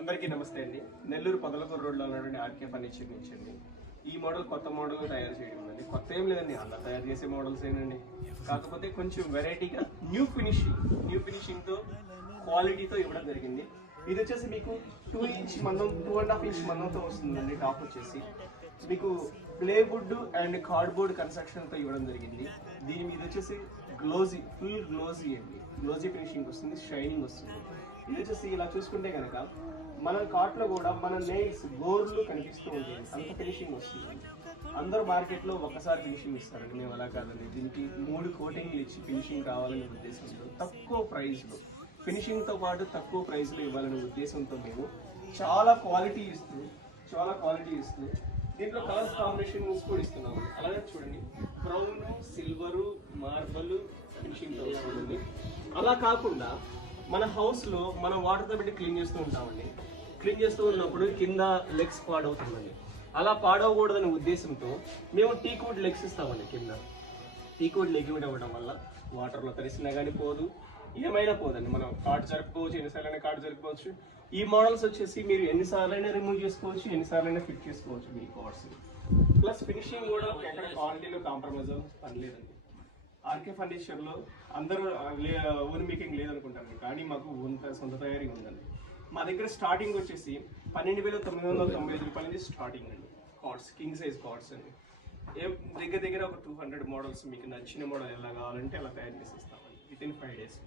అందరికీ నమస్తే అండి. నెల్లూరు పదలకూరు రోడ్లో ఉన్నటువంటి ఆర్కే ఫర్నిచర్ నుంచి అండి. ఈ మోడల్ కొత్త మోడల్ తయారు చేయడం అండి. కొత్త ఏం లేదండి అలా తయారు చేసే మోడల్స్ ఏనండి. కాకపోతే కొంచెం వెరైటీగా న్యూ ఫినిషింగ్ న్యూ ఫినిషింగ్తో క్వాలిటీతో ఇవ్వడం జరిగింది. ఇది వచ్చేసి మీకు టూ ఇంచ్ మందం టూ అండ్ హాఫ్ ఇంచ్ మందంతో వస్తుందండి టాప్ వచ్చేసి. మీకు ప్లేవుడ్ అండ్ కార్డ్బోర్డ్ కన్స్ట్రక్షన్తో ఇవ్వడం జరిగింది. దీని మీద వచ్చేసి గ్లోజీ ఫుల్ గ్లోజీ అండి. గ్లోజీ ఫినిషింగ్ వస్తుంది షైనింగ్ వస్తుంది. ఇది వచ్చేసి ఇలా చూసుకుంటే కనుక మన కార్ట్లో కూడా మన నెయిల్స్ గోర్లు కనిపిస్తూ ఉంటాయి. అంత ఫినిషింగ్ వస్తుంది. అందరూ మార్కెట్లో ఒకసారి ఫినిషింగ్ ఇస్తారండి. మేము అలా కాదండి. దీనికి మూడు కోటింగ్లు ఇచ్చి ఫినిషింగ్ కావాలనే ఉద్దేశంతో తక్కువ ప్రైస్లో ఫినిషింగ్తో పాటు తక్కువ ప్రైస్లో ఇవ్వాలనే ఉద్దేశంతో మేము చాలా క్వాలిటీ ఇస్తూ చాలా క్వాలిటీ ఇస్తూ దీంట్లో కలర్స్ కాంబినేషన్స్ కూడా ఇస్తున్నాము. అలాగే చూడండి. బ్రౌన్ సిల్వరు మార్బల్ ఫినిషింగ్ వస్తుంది అలా కాకుండా మన హౌస్లో మనం వాటర్తో పెట్టి క్లీన్ చేస్తూ ఉంటామండి. క్లీన్ చేస్తూ ఉన్నప్పుడు కింద లెగ్స్ పాడవుతుందండి. అలా పాడవకూడదనే ఉద్దేశంతో మేము టీ కోడ్ లెగ్స్ ఇస్తామండి కింద. టీ కోడ్ లిక్విడ్ అవ్వడం వల్ల వాటర్లో తరిసినా కానీ పోదు ఏమైనా పోదండి. మనం కార్డ్ జరుపుకోవచ్చు ఎన్నిసార్లైనా అయినా కార్డ్ జరుపుకోవచ్చు. ఈ మోడల్స్ వచ్చేసి మీరు ఎన్నిసార్లు అయినా రిమూవ్ చేసుకోవచ్చు ఎన్నిసార్లైనా ఫిట్ చేసుకోవచ్చు మీ కార్డ్స్ ప్లస్ ఫినిషింగ్ కూడా ఎక్కడ క్వాలిటీలో కాంప్రమైజ్ పని లేదండి ఆర్కే ఫర్నిచర్లో అందరూ ఓన్ మేకింగ్ లేదనుకుంటారు కానీ మాకు ఓన్ సొంత తయారీ ఉందండి. మా దగ్గర స్టార్టింగ్ వచ్చేసి పన్నెండు వేల తొమ్మిది వందల తొంభై ఐదు రూపాయల నుంచి స్టార్టింగ్ అండి. కార్డ్స్ కింగ్ సైజ్ కార్డ్స్ అండి. ఏ దగ్గర దగ్గర ఒక టూ హండ్రెడ్ మోడల్స్ మీకు నచ్చిన మోడల్ ఎలా కావాలంటే అలా తయారు చేసి ఇస్తామండి. With in five days.